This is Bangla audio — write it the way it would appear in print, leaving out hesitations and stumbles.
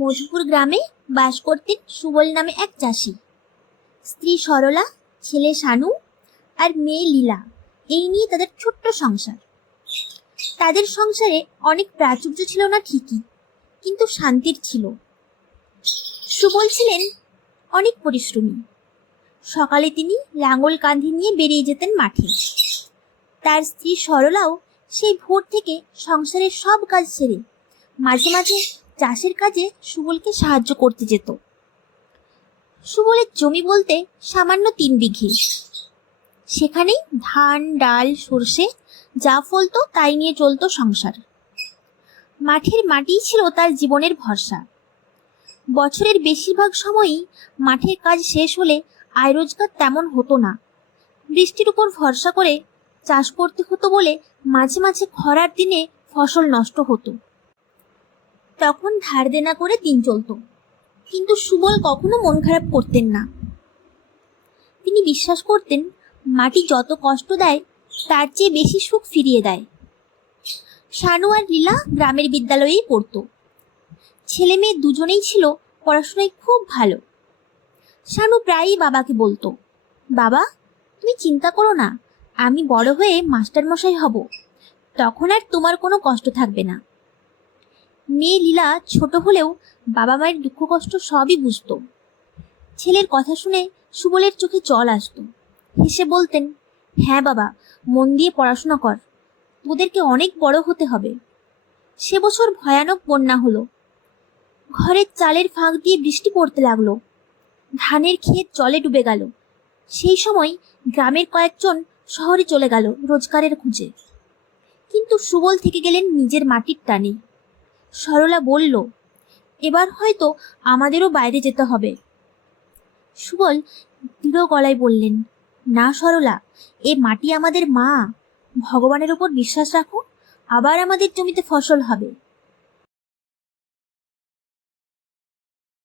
মধুপুর গ্রামে বাস করতেন সুবল নামে এক চাষি। স্ত্রী সরলা, ছেলে শানু আর মেয়ে লীলা। এই নিয়ে তাদের ছোট্ট সংসার। তাদের সংসারে অনেক প্রাচুর্য ছিল না ঠিকই, কিন্তু শান্তির ছিল। সুবল ছিলেন অনেক পরিশ্রমী। সকালে তিনি লাঙল কাঁধে নিয়ে বেরিয়ে যেতেন মাঠে। তার স্ত্রী সরলাও সেই ভোর থেকে সংসারের সব কাজ সেরে মাঝে মাঝে চাষের কাজে সুবলকে সাহায্য করতে যেত। সুবলের জমি বলতে সামান্য 3 বিঘে। সেখানেই ধান, ডাল, সর্ষে যা ফলতো তাই নিয়ে চলতো সংসার। মাঠের মাটিই ছিল তার জীবনের ভরসা। বছরের বেশিরভাগ সময়ই মাঠের কাজ শেষ হলে আয় রোজগার তেমন হতো না। বৃষ্টির উপর ভরসা করে চাষ করতে হতো বলে মাঝে মাঝে খরার দিনে ফসল নষ্ট হতো। তখন ধার দেনা করে দিন চলত, কিন্তু সুবল কখনো মন খারাপ করতেন না। তিনি বিশ্বাস করতেন, মাটি যত কষ্ট দেয় তার চেয়ে বেশি সুখ ফিরিয়ে দেয়। শানু আর লীলা গ্রামের বিদ্যালয়েই পড়ত। ছেলে মেয়ে দুজনেই ছিল পড়াশোনায় খুব ভালো। শানু প্রায়ই বাবাকে বলতো, বাবা, তুমি চিন্তা করো না, আমি বড় হয়ে মাস্টারমশাই হব, তখন আর তোমার কোনো কষ্ট থাকবে না। মেয়ে লীলা ছোট হলেও বাবা মায়ের দুঃখ কষ্ট সবই বুঝতো। ছেলের কথা শুনে সুবলের চোখে জল আসতো। হেসে বলতেন, হ্যাঁ বাবা, মন দিয়ে পড়াশোনা কর, তোদেরকে অনেক বড় হতে হবে। সে বছর ভয়ানক বন্যা হলো। ঘরের চালের ফাঁক দিয়ে বৃষ্টি পড়তে লাগলো। ধানের ক্ষেত জলে ডুবে গেল। সেই সময় গ্রামের কয়েকজন শহরে চলে গেল রোজগারের খুঁজে, কিন্তু সুবল থেকে গেলেন নিজের মাটির টানে। সরলা বলল, এবার হয়তো আমাদেরও বাইরে যেতে হবে। সুবল দৃঢ় গলায় বললেন, না সরলা, এ মাটি আমাদের মা, ভগবানের উপর বিশ্বাস রাখো, আবার আমাদের জমিতে ফসল হবে।